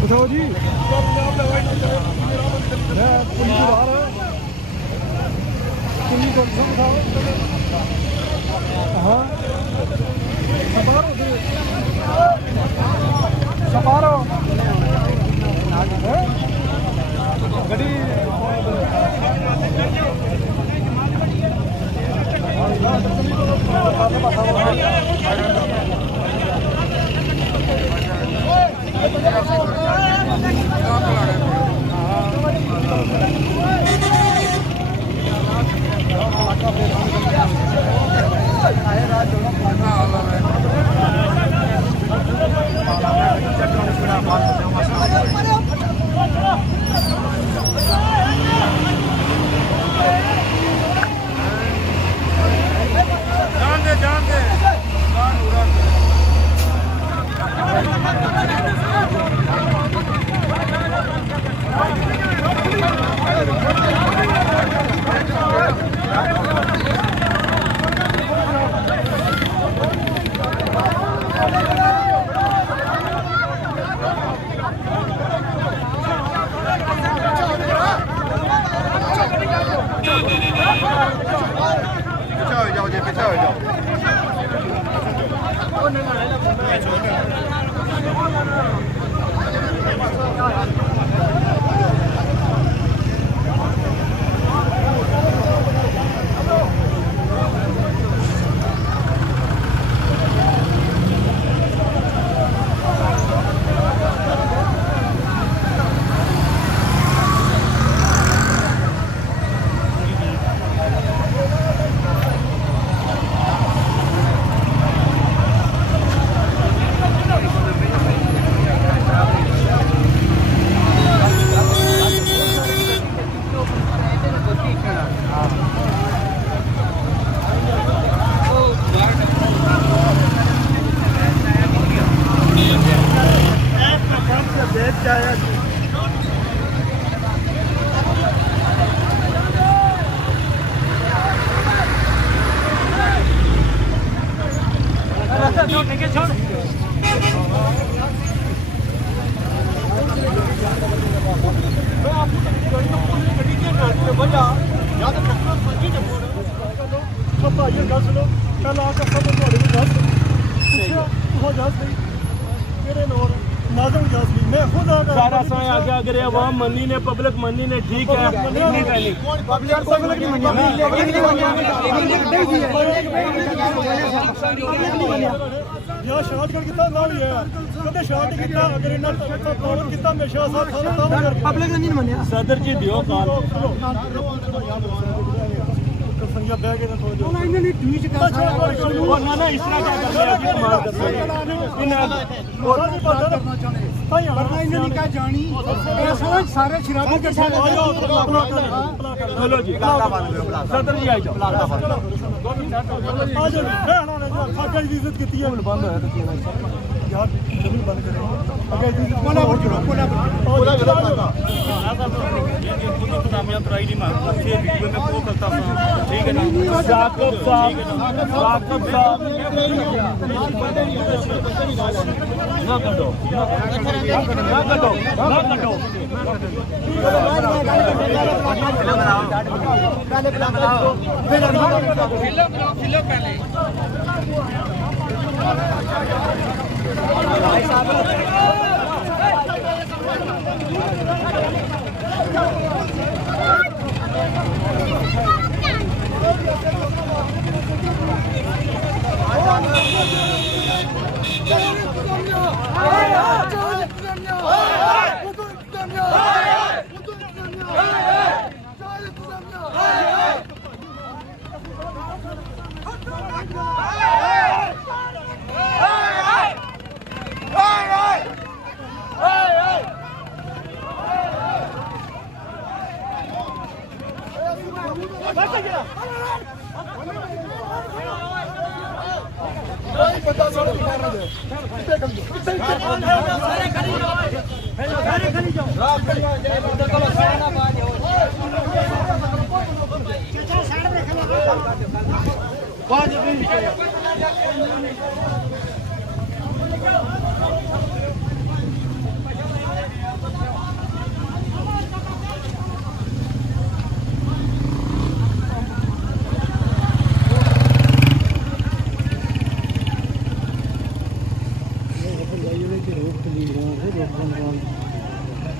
बताओ जी पुलिस बताओ हाँ सपारो गड्डी अगर आवाम मनी ने पब्लिक मनी ने ठीक है यहाँ शॉट किया ना भी है कदे शॉट किया अगर इन्ना कौन किया हमेशा पब्लिक नहीं मनिया सदर जी दियो कॉल संज्ञा बैग है थोड़ा ना इन्हें ट्वीट कर ना ना इस तरह क्या कर रहे हैं कमाल कर रहे हैं इन्हें और नहीं पता करना चाहते वरना इन्हें नहीं कहा जानी ऐसा सारे शराबी के साथ चलो जी सदर जी आई जाओ आ जाओ साका की इज्जत की है बंद है तो यार जरूर बंद करें अगर कोना नामियां कराई नहीं मैं अच्छे वीडियो में वो करता हूं ठीक है ना साकिब साहब ना कटो फिलो पहले भाई साहब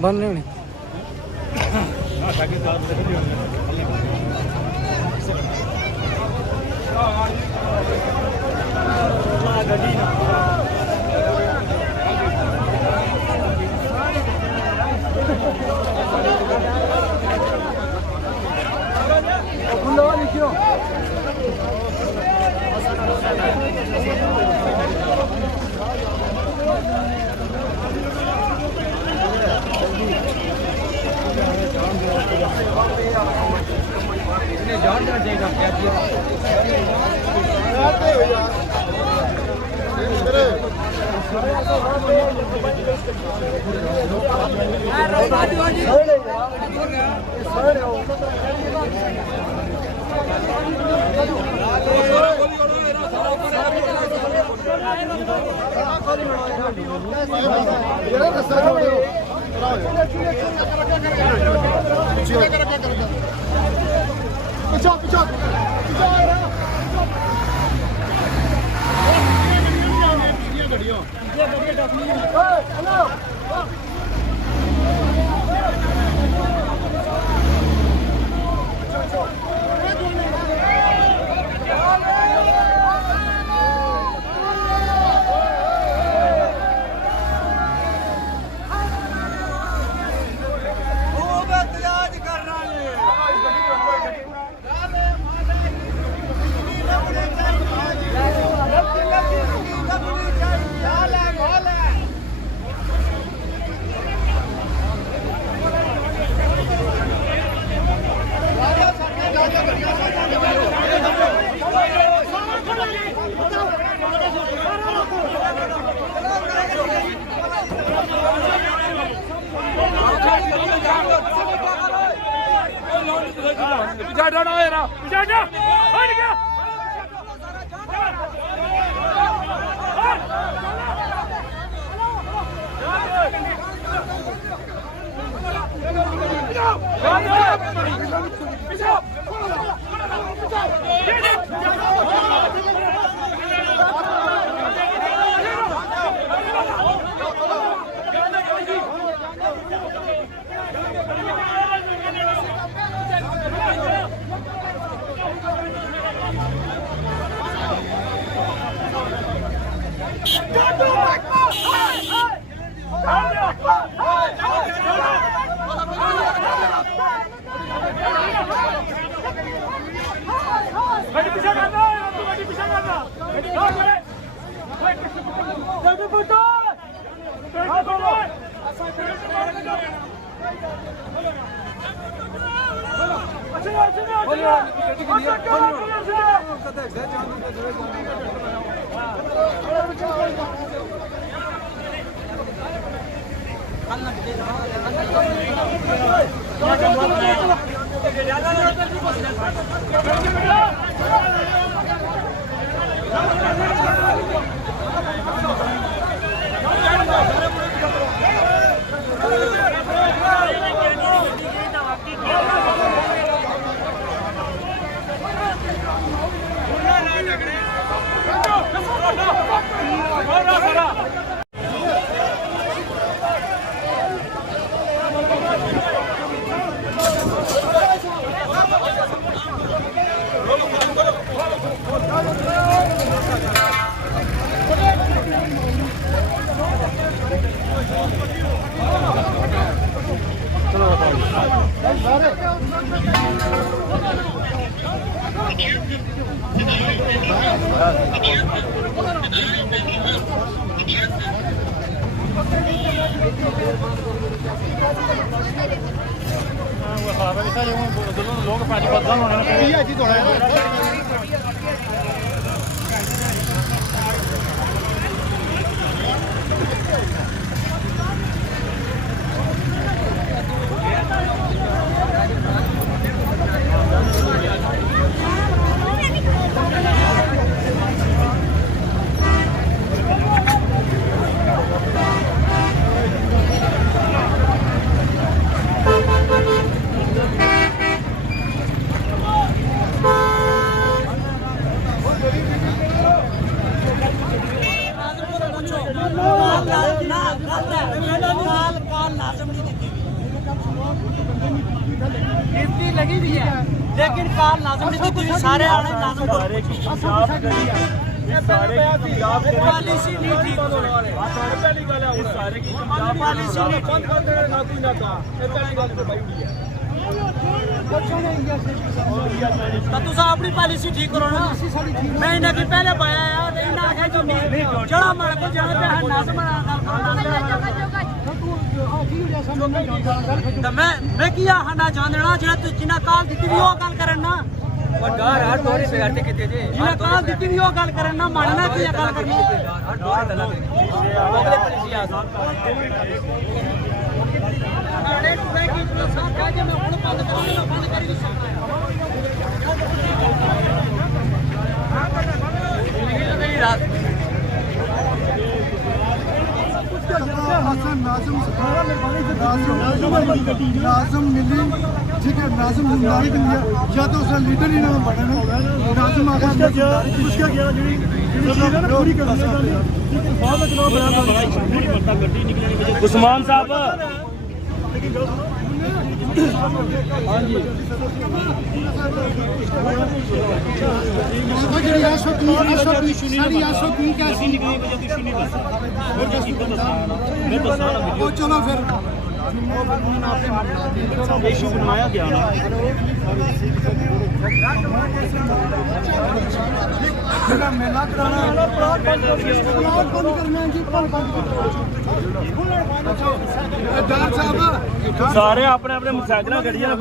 बनने होने जान देना चाहिए लेकिन काल नाज़िम ने जितनी भी सारे आने नाज़िम को पॉलिसी नहीं ठीक पॉलिसी नहीं ठीक तो तुसा अपनी पॉलिसी ठीक करो ना मैं इन्हें की पहले पाया यार इन्हें आगे जो जड़ा मार को जड़ा पे है नाज़िम तो मैं किया हना जानना जेड़ा तू जिना काल दी भी वो गल करन ना और डर हर दौरे पे करते किते जे जिना काल दी भी वो गल करन ना मानना की गल करनी हर दौरे गल अगले पुलिस आ नाड़े टुरे की साथ कह के मैं हुन बंद करूंगा बंद कर ही सकता नाज़िम मिली ठीक है नाज़िम जिम्मेदारी दी है या तो उसका लीडर ही ना बनना नाज़िम आगे उसका गया जी पूरी करनी है बाद में चुनाव बना उस्मान साहब चलो फिर इशू बनवाया गया ना मेला कराना सारे अपने अपने मोटरसाइकिल गड्डियां